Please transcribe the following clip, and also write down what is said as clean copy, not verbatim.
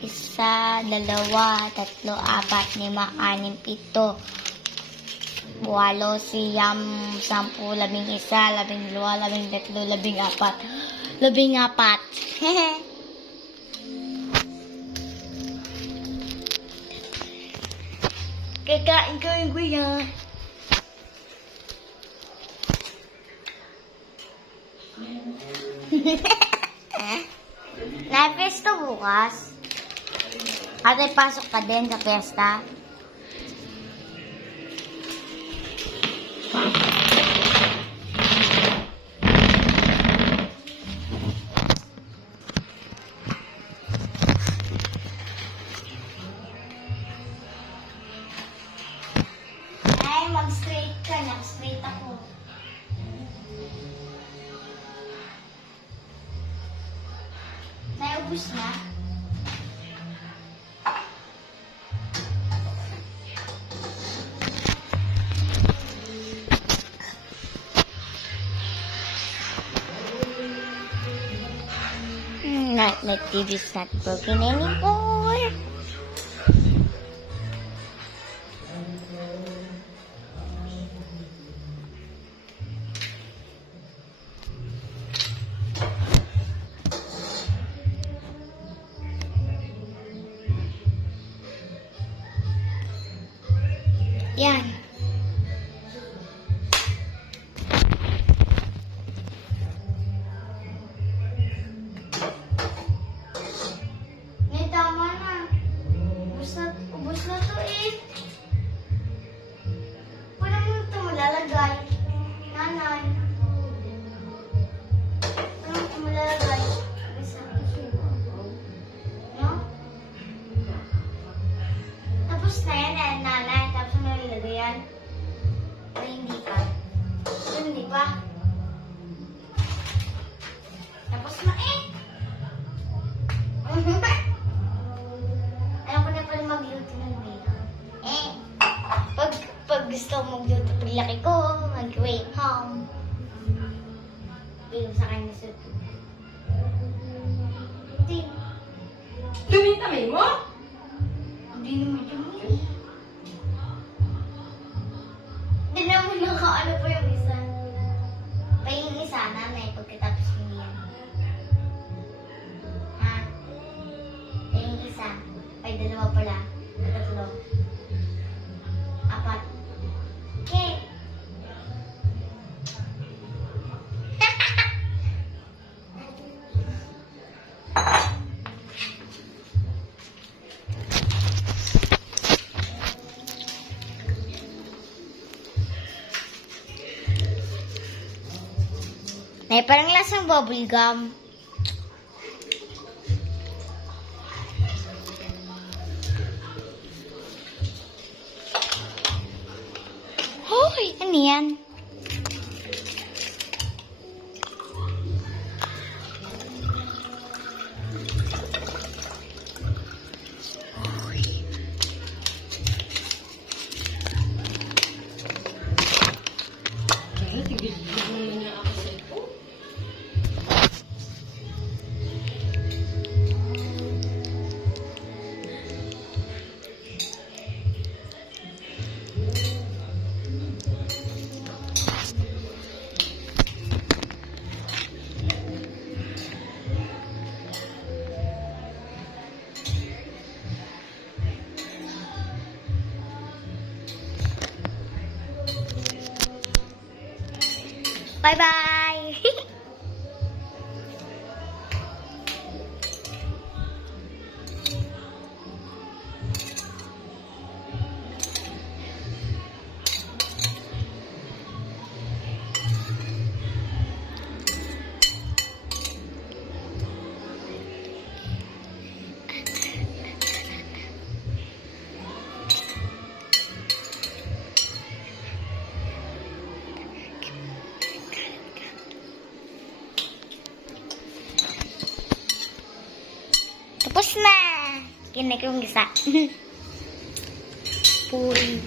Isa, dalawa, tatlo, apat, lima, anim, pito, walo, siyam, 10, 11, 12, 13, 14, 14. Hehe. Kakain ko yung guya. Na-pesta bukas. Ate, pasok ka din sa pesta. Ay, mag-straight ka. Nag-straight ako. Naubos na? Like TV is not broken anymore. Yan. Tama na. Ubus na to eh. Paano mo ito malalagay? Nanay. Paano mo ito malalagay? No? Tapos na yan, nanay. Tapos mo malalagay yan. Ay, hindi pa. Hindi pa. Tapos na eh. Alam ko na pala magluto ng bacon. Pag gusto mo magluto, paglaki ko, mag-way home. Bigyan sa kanya sa hindi. Tumitami mo? Hindi naman dumi. Hindi naman nakaano pa yung isa. Pa yung isa, nanay, pagkatapos mo yan. Ha? Pa yung isa. Ay, dalawa pala. Tatlo. Apat. Okay. May parang lasang bubble gum. Hoy, ano yan? Kaya tigil-tigil naman niya ako sa ito. Bye-bye! Tapos na! Kinig yung isa. Puri.